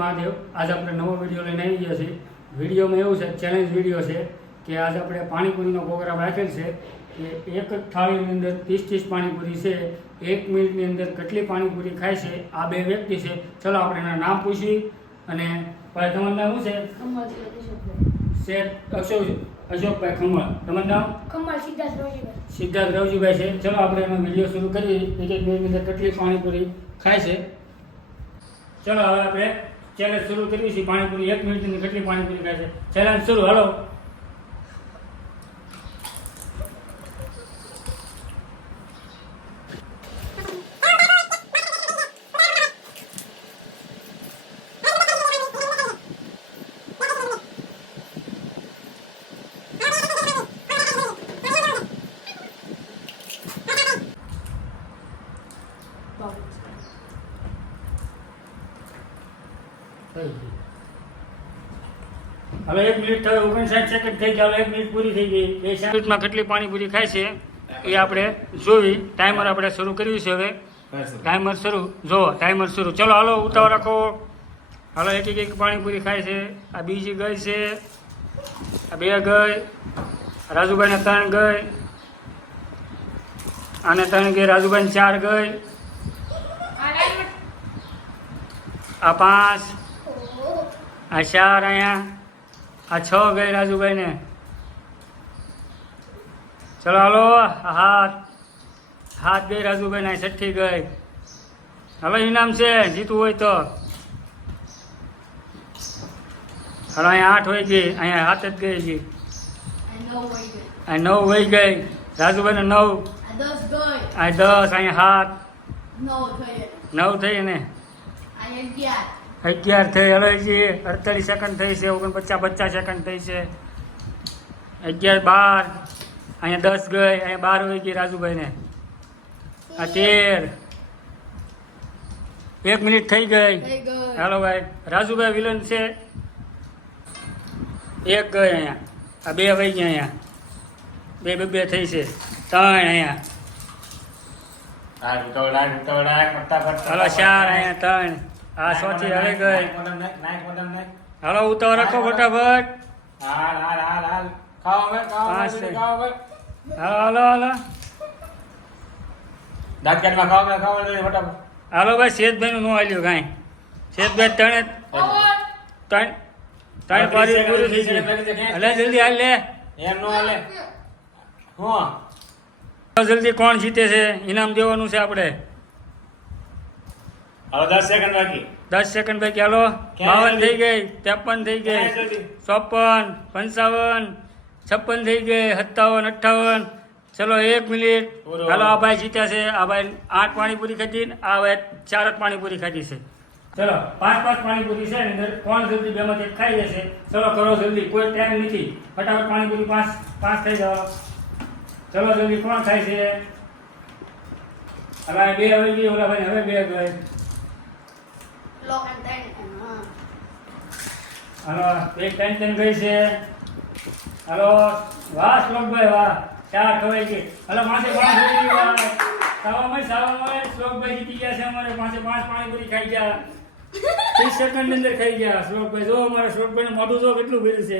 મહાદેવ આજે આપણે નવો વિડીયો લઈને આવી ગયા છીએ. વિડીયોમાં એવું છે, ચેલેન્જ વિડીયો છે કે આજે આપણે પાણીપુરીનો પ્રોગ્રામ રાખેલ છે કે એક થાળીની અંદર 30 પાણીપુરી છે. 1 મિનિટની અંદર કેટલી પાણીપુરી ખાય છે આ બે વ્યક્તિ છે. ચલો આપણે એના નામ પૂછી અને ભાઈ તમારું નામ શું છે? અશોકભાઈ ખમણ. તમારું નામ? સિદ્ધાર્થ રવજીભાઈ છે. ચલો આપણે એનો વિડીયો શરૂ કરીએ. 1 મિનિટની અંદર કેટલી પાણીપુરી ખાય છે. ચલો હવે આપણે ચેલેન્જ શરૂ કરીએ છીએ. પાણીપુરી 1 મિનિટની અંદર કેટલી પાણીપુરી ખાય છે. ચેલેન્જ શરૂ. હાલો. હવે 1 મિનિટ થયો, 59 સેકન્ડ થઈ ગયા. 1 મિનિટ પૂરી થઈ ગઈ. 2 મિનિટમાં કેટલી પાણીપુરી ખાય છે એ આપણે જોઈ. ટાઈમર આપણે શરૂ કર્યું છે. હવે ટાઈમર શરૂ. જો ટાઈમર શરૂ. ચલો હાલો, ઉતાવળ રાખો. હાલો, એક પાણીપુરી ખાય છે. આ બીજી ગઈ છે, આ 2 ગઈ, રાજુભાઈને 3 ગઈ, આને 3 ગઈ, રાજુભાઈને 4 ગઈ, આ 5, આ 4, અહીંયા આ 6 ગઈ રાજુભાઈને. ચલો હાલો, હાથ ગઈ રાજુભાઈ, 6 ગઈ. હવે ઇનામ છે, જીતવું હોય તો. હાલો, અહીંયા 8 હોય ગઈ, અહીંયા 7 જ ગઈ છે. આ 9 વહી ગઈ રાજુભાઈને. 9 આ 10, અહીંયા 7 9 થઈ ને. 11 થઈ. હલો, 48 સેકન્ડ થઈ છે. 49 સેકન્ડ થઈ છે. 11 12, અહીંયા 10 ગઈ, અહીંયા 12 હોય ગઈ રાજુભાઈને. આ 13. 1 મિનિટ થઈ ગઈ. હાલો ભાઈ, રાજુભાઈ વિલન છે. 1 ગઈ અહીંયા. આ 2 વહી ગયા. અહીંયા 2 થઈ છે. 3 અહીંયા. હાલો, 4 અહીંયા 3. આ 6 થી હવે ગઈ. હાલો, ઉતાવળ રાખો ફટાફટ. હાલો હાલો ભાઈ, શેઠભાઈ નું ન હાલ્યું કાંઈ. શેઠભાઈ 3 પારી પૂરી થઈ ગઈ. હલે જલ્દી હાલ લે. જલ્દી કોણ જીતે છે? ઇનામ દેવાનું છે આપણે. 10 સેકન્ડ બાકી. 10 સેકન્ડ બાકી. હાલો, 52 થઈ ગઈ, 53 થઈ ગઈ, 54, 55, 56 થઈ ગઈ, 57, 58. ચલો 1 મિનિટ. હાલો, આ ભાઈ જીત્યા છે. આ ભાઈ 8 પાણીપુરી ખાધી, આ ભાઈ 4 જ પાણીપુરી ખાધી છે. ચલો 5 પાણીપુરી છે અંદર. કોણ જલ્દી બેમાંથી એક ખાઈ જશે? ચલો કરો જલ્દી, કોઈ ટાઈમ નથી. ફટાફટ પાણીપુરી 5 થઈ જાઓ. ચલો જલ્દી, કોણ ખાય છે? હવે 2 આવી ગઈ. ઓલા ભાઈ હવે 2 ગઈ. હાલો, 1 3 ગઈ છે. હાલો, વાહ શ્લોકભાઈ, વાહ. 4 ખવાઈ ગઈ. હાલો, 5 શ્લોકભાઈ જીતી ગયા છે. અમારે 5 પાણીપુરી ખાઈ ગયા. 30 સેકન્ડ ની અંદર ખાઈ ગયા શ્લોકભાઈ. જો અમારા શ્લોકભાઈ નું મોઢું જો કેટલું ભર્યું છે.